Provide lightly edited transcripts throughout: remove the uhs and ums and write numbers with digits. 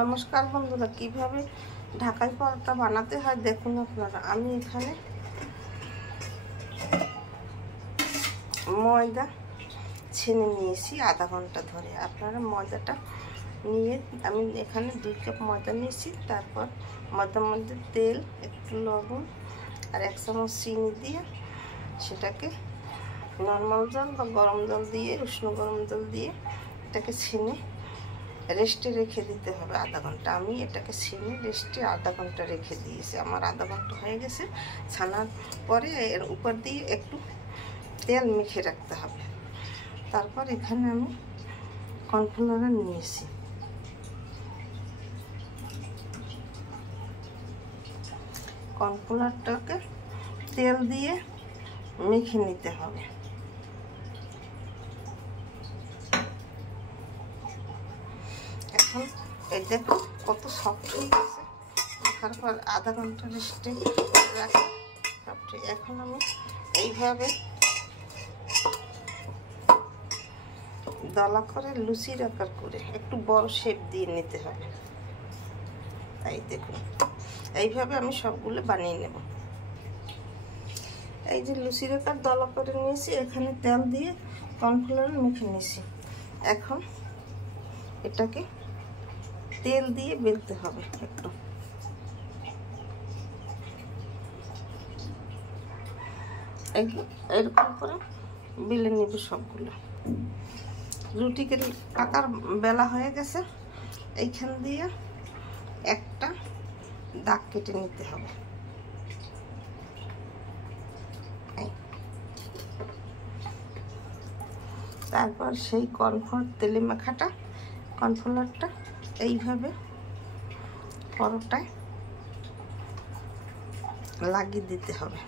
নমস্কার বন্ধুরা, কিভাবে ঢাকাই পরোটা বানাতে হয় দেখুন আপনারা। আমি এখানে ময়দা ছেনে নিয়েছি আধা ঘন্টা ধরে। আপনারা ময়দাটা নিয়ে আমি এখানে 2 কাপ ময়দা নিয়েছি। তারপর ময়দার মধ্যে তেল, একটু লবণ আর 1 চামচ চিনি দিয়ে সেটাকে নর্মাল জল বা গরম জল দিয়ে, উষ্ণ গরম জল দিয়ে এটাকে ছেনে রেস্টে রেখে দিতে হবে আধা ঘন্টা। আমি এটাকে ছেনে রেস্টে আধা ঘন্টা রেখে দিয়েছি। আমার আধা ঘন্টা হয়ে গেছে। ছানার পরে এর উপর দিয়ে একটু তেল মেখে রাখতে হবে। তারপর এখানে আমি কর্নফ্লাওয়ার নিয়েছি। কর্নফ্লাওয়ারটাকে তেল দিয়ে মেখে নিতে হবে। এখন এই দেখো কত সফট হয়ে গেছে। তারপর আধা ঘন্টা রেস্টে রাখি সফট। এখন আমি এইভাবে দলা করে লুচির আকার করে একটু বড় শেপ দিয়ে নিতে হবে। তাই দেখুন, এইভাবে আমি সবগুলো বানিয়ে নেব। এই যে লুচির আকার দলা করে নিয়েছি, এখানে তেল দিয়ে কর্নফ্লাওয়ার মেখে নিয়েছি। এখন এটাকে তেল দিয়ে বেলতে হবে। একটু এরকম করে বেলে নেবে সবগুলো। রুটিকে আকার বেলা হয়ে গেছে। এইখান দিয়ে একটা দাগ কেটে নিতে হবে। তারপর সেই কর্নফ্লাওয়ার তেলে মাখাটা কর্নফ্লাওয়ারটা এইভাবে পরোটায় লাগিয়ে দিতে হবে।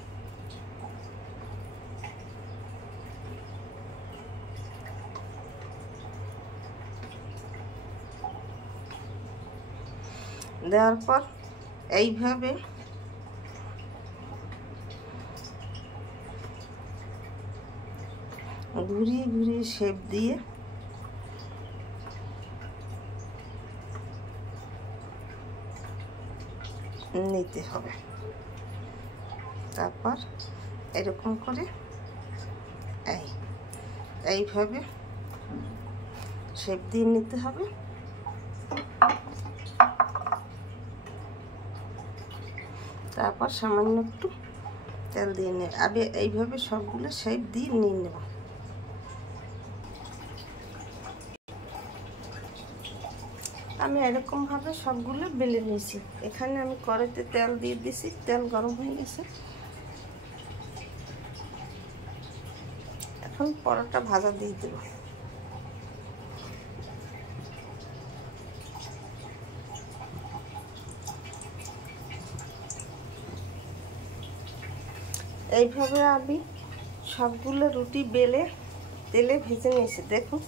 দেওয়ার পর এইভাবে ঘুরিয়ে ঘুরিয়ে শেপ দিয়ে নিতে হবে। তারপর এরকম করে এইভাবে শেপ দিয়ে নিতে হবে। তারপর সামান্য একটু তেল দিয়ে নেব। আমি এইভাবে সবগুলো শেপ দিয়ে নিয়ে নেব। আমি এরকমভাবে সবগুলো বেলে নিয়েছি। এখানে আমি কড়াইতে তেল দিয়ে দিয়েছি। তেল গরম হয়ে গেছে। এখন পরোটা ভাজা দিয়ে দেব। এইভাবে আমি সবগুলো রুটি বেলে তেলে ভেজে নিয়েছি। দেখুন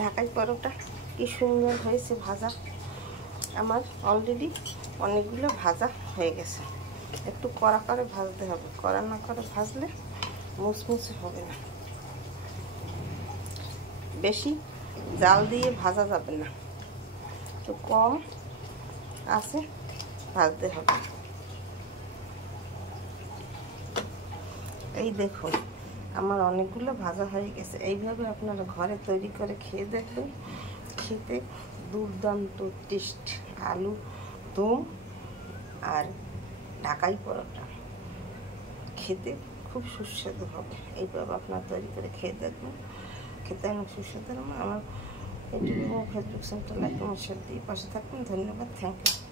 ঢাকাই পরোটা কি সুন্দর হয়েছে ভাজা। আমার অলরেডি অনেকগুলো ভাজা হয়ে গেছে। একটু কড়া করে ভাজতে হবে। কড়া না করে ভাজলে মুচমুচে হবে না। বেশি জাল দিয়ে ভাজা যাবে না, একটু কম আছে ভাজতে হবে। এই দেখুন আমার অনেকগুলো ভাজা হয়ে গেছে। এইভাবে আপনারা ঘরে তৈরি করে খেয়ে দেখবেন। খেতে দুর্দান্ত টেস্ট। আলু দম আর ঢাকাই পরোটা খেতে খুব সুস্বাদু হবে। এইভাবে আপনারা তৈরি করে খেয়ে দেখবেন। খেতে অনেক সুস্বাদু। আমার ইউটিউব এবং ফেসবুক সেন্টার লাইক এবং শেয়ার দিয়ে পাশে থাকবেন। ধন্যবাদ। Thank you.